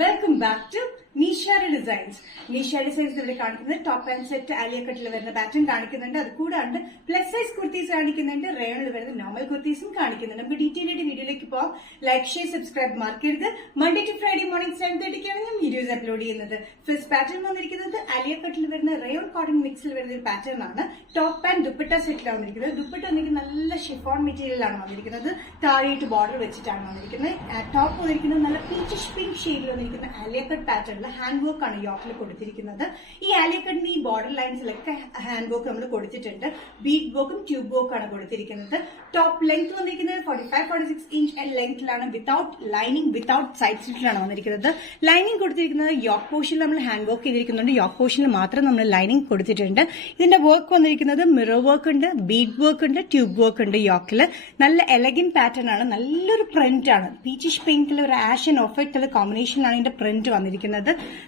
Welcome back to Nishari designs. Nishari designs ഇവിടെ കാണിക്കുന്നത് top and set Alia കട്ടിൽ വരുന്ന പാറ്റേൺ കാണിക്കുന്നുണ്ട്. അത് കൂടാണ്ട് പ്ലസ് സൈസ് കുർത്തീസ് കാണിക്കുന്നുണ്ട്. റേണിൽ വരുന്ന നോർമൽ കുർത്തീസും കാണിക്കുന്നുണ്ട്. നമുക്ക് ഡീറ്റെയിൽ ആയിട്ട് വീഡിയോയിലേക്ക് പോകാം. ലൈക്ക്, ഷെയർ, സബ്സ്ക്രൈബ് മറക്കരുത്. മൺഡേ ടു ഫ്രൈഡേ മോർണിംഗ് 7:30 ഞാൻ വീഡിയോസ് അപ്ലോഡ് ചെയ്യുന്നത്. ഫസ്റ്റ് പാറ്റേൺ വന്നിരിക്കുന്നത് ആലിയ കട്ടിൽ വരുന്ന റയോൺ കോട്ടൺ മിക്സിൽ വരുന്ന ഒരു പാറ്റേൺ ആണ്. ടോപ്പ് ആൻഡ് ദുപ്പട്ട സെറ്റിലാണ് വന്നിരിക്കുന്നത്. ദുപ്പട്ട വന്നിരിക്കുന്നത് നല്ല ഷിഫോൺ മെറ്റീരിയലാണ് വന്നിരിക്കുന്നത്. താഴെയിട്ട് ബോർഡർ വെച്ചിട്ടാണ് വന്നിരിക്കുന്നത്. ടോപ്പ് വന്നിരിക്കുന്നത് നല്ല പീച്ചിഷ് പിങ്ക് ഷെയ്ഡിൽ വന്നിരിക്കുന്ന ആലിയ കട്ട് പാറ്റേണിൽ ഹാൻഡ് വർക്ക് ആണ് യോക്കിൽ കൊടുത്തിരിക്കുന്നത്. ഈ ആലിയ കട്ടിന് ഈ ബോർഡർ ലൈൻസിലൊക്കെ ഹാൻഡ് വർക്ക് നമ്മൾ കൊടുത്തിട്ടുണ്ട്. ബീഡ് വർക്കും ട്യൂബ് വർക്കും ആണ് കൊടുത്തിരിക്കുന്നത്. ടോപ്പ് ലെങ്ത് വന്നിരിക്കുന്നത് 45-46 ഇഞ്ച് ലെങ്ത്തിലാണ്. വിത്തൌട്ട് ലൈനിങ്, വിത്തൌട്ട് സൈഡ് സ്ലിറ്റിലാണ് വന്നിരിക്കുന്നത്. ലൈനിങ് കൊടുത്തിരിക്കുന്നത് യോക്ക് പോർഷനിൽ നമ്മൾ ഹാൻഡ് വർക്ക് ചെയ്തിരിക്കുന്നുണ്ട്. യോക്ക് പോർഷനിൽ മാത്രം നമ്മൾ ലൈനിങ് കൊടുത്തിട്ടുണ്ട്. ഇതിന്റെ വർക്ക് വന്നിരിക്കുന്നത് മിറർ വർക്ക് ഉണ്ട്, ബീഡ് വർക്ക് ഉണ്ട്, ട്യൂബ് വർക്ക് ഉണ്ട്. യോക്കിൽ നല്ല എലഗന്റ് പാറ്റേൺ ആണ്. നല്ലൊരു പ്രിന്റ് ആണ്. പീച്ചിഷ് പിങ്കിൽ ഒരു ash and off white colour കോമ്പിനേഷനിലാണ് ഇതിന്റെ പ്രിന്റ് വന്നിരിക്കുന്നത്.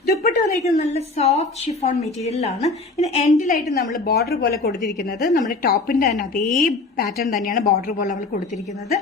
ദുപ്പട്ട വന്നിരിക്കുന്നത് നല്ല സോഫ്റ്റ് ഷിഫോൺ മെറ്റീരിയലാണ്. ഇതിന് എൻഡിലായിട്ട് നമ്മൾ ബോർഡർ പോലെ കൊടുത്തിരിക്കുന്നത് നമ്മുടെ ടോപ്പിന്റെ തന്നെ അതേ പാറ്റേൺ തന്നെയാണ് ബോർഡർ പോലെ നമ്മൾ കൊടുത്തിരിക്കുന്നത്.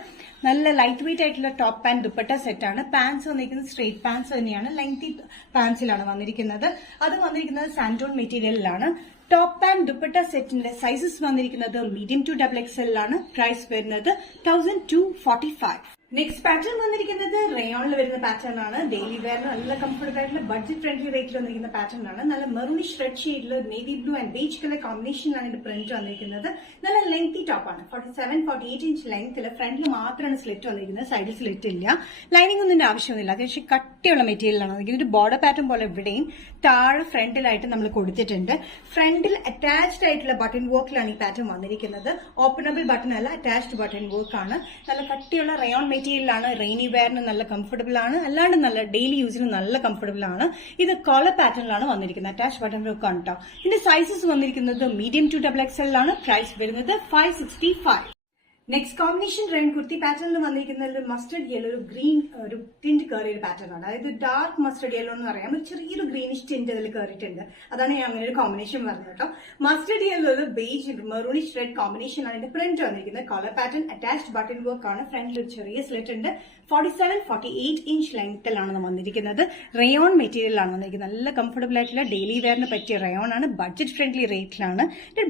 നല്ല ലൈറ്റ് വെയിറ്റ് ആയിട്ടുള്ള ടോപ്പ് ആൻഡ് ദുപ്പട്ട സെറ്റാണ്. പാൻസ് വന്നിരിക്കുന്നത് സ്ട്രേറ്റ് പാൻസ് തന്നെയാണ്. ലെങ്തി പാൻസിലാണ് വന്നിരിക്കുന്നത്. അത് വന്നിരിക്കുന്നത് സാൻഡോൺ മെറ്റീരിയലിലാണ്. ടോപ്പ് ആൻഡ് ദുപ്പട്ട സെറ്റിന്റെ സൈസസ് വന്നിരിക്കുന്നത് മീഡിയം ടു XXL ആണ്. പ്രൈസ് വരുന്നത് 1245. നെക്സ്റ്റ് പാറ്റേൺ വന്നിരിക്കുന്നത് റയോണിൽ വരുന്ന പാറ്റേൺ ആണ്. ഡെയിലി വെയറിന് നല്ല കംഫർട്ടബിൾ ആയിട്ടുള്ള ബഡ്ജറ്റ് ഫ്രണ്ട്ലി റേറ്റിൽ വന്നിരിക്കുന്ന പാറ്റേൺ ആണ്. നല്ല മെറൂണിഷ് റെഡ് ഷെയ്ഡിൽ navy blue and beige colour കോമ്പിനേഷനിലാണ് ഇതിന്റെ പ്രിന്റ് വന്നിരിക്കുന്നത്. നല്ല ലെങ്തി ടോപ്പാണ്. 47-48 ഇഞ്ച് ലെങ്ത്തിൽ ഫ്രണ്ടിൽ മാത്രമാണ് സ്ലിറ്റ് വന്നിരിക്കുന്നത്. സൈഡിൽ സ്ലിറ്റ് ഇല്ല. ലൈനിങ് ഒന്നും ആവശ്യമൊന്നുമില്ല. അത്യാവശ്യം കട്ടിയുള്ള മെറ്റീരിയലാണ് വന്നിരിക്കുന്നത്. ഒരു ബോർഡർ പാറ്റേൺ പോലെ ഇവിടെയും താഴെ ഫ്രണ്ടിലായിട്ട് നമ്മൾ കൊടുത്തിട്ടുണ്ട്. ഫ്രണ്ടിൽ അറ്റാച്ച്ഡ് ആയിട്ടുള്ള ബട്ടൺ വർക്കിലാണ് ഈ പാറ്റേൺ വന്നിരിക്കുന്നത്. ഓപ്പണബിൾ ബട്ടൺ അല്ല, അറ്റാച്ച്ഡ് ബട്ടൺ വർക്ക് ആണ്. നല്ല കട്ടിയുള്ള റയോൺ മെറ്റീരിയലാണ്. റെയിനി വെയറിന് നല്ല കംഫർട്ടബിൾ ആണ്. അല്ലാണ്ട് നല്ല ഡെയിലി യൂസിന് നല്ല കംഫർട്ടബിൾ ആണ്. ഇത് കോളർ പാറ്റേണിലാണ് വന്നിരിക്കുന്നത്. അറ്റാച്ച് ബട്ടൺ വർക്ക് ആണ് കേട്ടോ. ഇതിന്റെ സൈസസ് വന്നിരിക്കുന്നത് മീഡിയം ടു XXL ആണ്. പ്രൈസ് വരുന്നത് 565. നെക്സ്റ്റ് കോമ്പിനേഷൻ റെയിൻ കുർത്തി പാറ്റേണിൽ വന്നിരിക്കുന്നത് മസ്റ്റർഡ് യെല്ലോ, ഒരു ഗ്രീൻ ഒരു ടിന്റ് കയറിയ ഒരു പാറ്റേൺ ആണ്. അതായത് ഡാർക്ക് മസ്റ്റർഡ് യെല്ലോ എന്ന് പറയാം. ഒരു ചെറിയൊരു ഗ്രീനിഷ് ടിന്റ് അതിൽ കയറിയിട്ടുണ്ട്. അതാണ് ഞാൻ അങ്ങനെ ഒരു കോമ്പിനേഷൻ പറഞ്ഞത് കേട്ടോ. Mustard yellow beige maroonish red കോമ്പിനേഷനാണ് ഇതിന്റെ പ്രിന്റ് വന്നിരിക്കുന്നത്. Colour pattern attached button work ആണ്. ഫ്രണ്ടിൽ ഒരു ചെറിയ സ്ലിറ്റ് ഉണ്ട്. 47-48 ഇഞ്ച് ലെങ്ത്തിലാണ് വന്നിരിക്കുന്നത്. റയോൺ മെറ്റീരിയലാണ് വന്നിരിക്കുന്നത്. നല്ല കംഫർട്ടബിൾ ആയിട്ടുള്ള ഡെയിലി വെയറിന് പറ്റിയ റയോൺ ആണ്. ബഡ്ജറ്റ് ഫ്രണ്ട്ലി റേറ്റിലാണ്.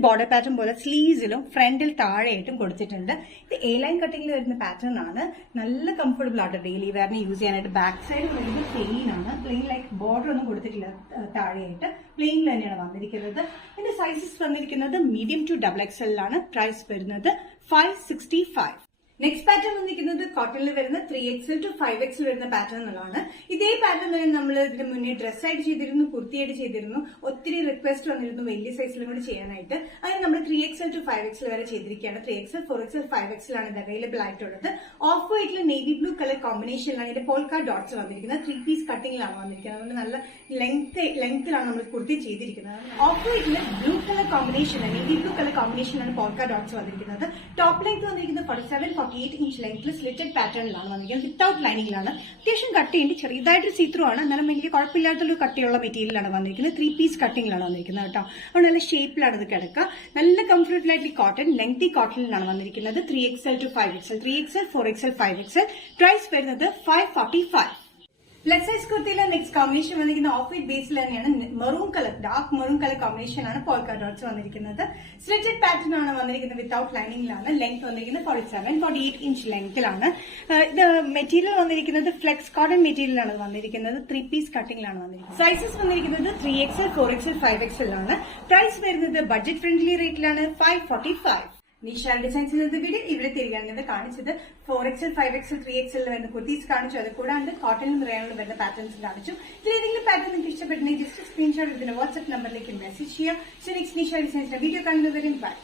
ബോർഡർ പാറ്റേൺ പോലെ സ്ലീവ്സിലും ഫ്രണ്ടിൽ താഴെയായിട്ടും കൊടുത്തിട്ടുണ്ട്. ഇത് എ ലൈൻ കട്ടിങ്ങിൽ വരുന്ന പാറ്റേൺ ആണ്. നല്ല കംഫർട്ടബിൾ ആണ് ഡെയിലി വെയറിന് യൂസ് ചെയ്യാനായിട്ട്. ബാക്ക് സൈഡ് വരുന്നത് പ്ലെയിൻ ആണ്. പ്ലെയിൻ ലൈക്ക് ബോർഡർ ഒന്നും കൊടുത്തിട്ടില്ല. താഴെയായിട്ട് പ്ലെയിനിൽ തന്നെയാണ് വന്നിരിക്കുന്നത്. ഇതിന്റെ സൈസസ് വന്നിരിക്കുന്നത് മീഡിയം ടു XXL ആണ്. പ്രൈസ് വരുന്നത് 565. നെക്സ്റ്റ് പാറ്റേൺ വന്നിരിക്കുന്നത് കോട്ടണിൽ വരുന്ന 3XL to 5XL വരുന്ന പാറ്റേണുകളാണ്. ഇതേ പാറ്റേൺ തന്നെ നമ്മൾ ഇതിന് മുന്നേ ഡ്രസ്സായിട്ട് ചെയ്തിരുന്നു, കുർത്തിയായിട്ട് ചെയ്തിരുന്നു. ഒത്തിരി റിക്വസ്റ്റ് വന്നിരുന്നു വലിയ സൈസിലും കൂടി ചെയ്യാനായിട്ട്. അങ്ങനെ നമ്മൾ 3XL to 5XL വരെ ചെയ്തിരിക്കുകയാണ്. 3XL, 4XL, 5XL ആണ് ഇത് അവൈലബിൾ ആയിട്ടുള്ളത്. ഓഫ് വൈറ്റിൽ നേവി ബ്ലൂ കളർ കോമ്പിനേഷനിലാണ് ഇതിന്റെ പോൾക്കാ ഡോട്ട്സ് വന്നിരിക്കുന്നത്. 3 പീസ് കട്ടിങ്ങിലാണ് വന്നിരിക്കുന്നത്. അതുകൊണ്ട് നല്ല ലെങ്ത്തിലാണ് നമ്മൾ കുർത്തി ചെയ്തിരിക്കുന്നത്. ഓഫ് വൈറ്റിൽ blue colour combination, navy blue colour കോമ്പിനേഷനിലാണ് പോൾക്കാ ഡോട്ട്സ് വന്നിരിക്കുന്നത്. ടോപ്പ് ലെങ്ത് വന്നിരിക്കുന്നത് 47-48 ഇഞ്ച് ലെങ്ത്തിൽ സ്ലിറ്റഡ് പാറ്റേണിലാണ് വന്നിരിക്കുന്നത്. വിത്തൌട്ട് ലൈനിങ്ങിലാണ്. അത്യാവശ്യം കട്ടിയുണ്ട്. ചെറിയതായിട്ട് സീത്രൂ ആണ്. എന്നാലും എനിക്ക് കുഴപ്പമില്ലാത്തൊരു കട്ടിയുള്ള മെറ്റീരിയലാണ് വന്നിരിക്കുന്നത്. 3 പീസ് കട്ടിങ്ങിലാണ് വന്നിരിക്കുന്നത് കേട്ടോ. അതുകൊണ്ട് നല്ല ഷേപ്പിലാണ് ഇത് കിടക്കുക. നല്ല കംഫർട്ടബിൾ ആയിട്ടുള്ള കോട്ടൺ, ലെങ്തി കോട്ടണിലാണ് വന്നിരിക്കുന്നത്. 3XL to 5XL, 3XL, 4XL, 5XL. Price വരുന്നത് 545. പ്ലസ് സൈസ് കുർത്തിയിലെ നെക്സ്റ്റ് കോമ്പിനേഷൻ വന്നിരിക്കുന്ന ഓഫ് വൈറ്റ് ബേസിൽ തന്നെയാണ്. Maroon colour, dark maroon colour കോമ്പിനേഷനാണ് പോൾക്കാ ഡോട്ട്സ് വന്നിരിക്കുന്നത്. സ്ലിറ്റഡ് പാറ്റേൺ ആണ് വന്നിരിക്കുന്നത്. വിത്തൌട്ട് ലൈനിങ്ങിലാണ്. ലെങ്ത് വന്നിരിക്കുന്നത് 47-48 ഇഞ്ച് ലെങ്ത്തിലാണ്. ഇത് മെറ്റീരിയൽ വന്നിരിക്കുന്നത് ഫ്ലെക്സ് കോട്ടൺ മെറ്റീരിയലാണ് വന്നിരിക്കുന്നത്. 3 പീസ് കട്ടിങ്ങിലാണ് വന്നിരിക്കുന്നത്. സൈസസ് വന്നിരിക്കുന്നത് 3XL, 4XL, 5XL ആണ്. പ്രൈസ് വരുന്നത് ബഡ്ജറ്റ് ഫ്രണ്ട്ലി റേറ്റിലാണ് 545. നിഷാരി ഡിസൈൻസ് ഇന്നത്തെ വീഡിയോ ഇവിടെ തിരികെ കാണിച്ചത് 4XL, 5XL, 3XL വരുന്ന കുർത്തീസ് കാണിച്ചു. അത് കൂടാണ്ട് കോട്ടണിലും റയോണിലും വരുന്ന പാറ്റേൺസ് കാണിച്ചു. ഇതിലേതെങ്കിലും പാറ്റേൺ നിങ്ങൾക്ക് ഇഷ്ടപ്പെട്ടെങ്കിൽ ജസ്റ്റ് സ്ക്രീൻഷോട്ട് ഇതിന്റെ വാട്സ്ആപ്പ് നമ്പറിലേക്ക് മെസ്സേജ് ചെയ്യാം. സോ നെക്സ്റ്റ് നിഷാരി ഡിസൈൻസിന്റെ വീഡിയോ കാണുന്നവരും ബൈ.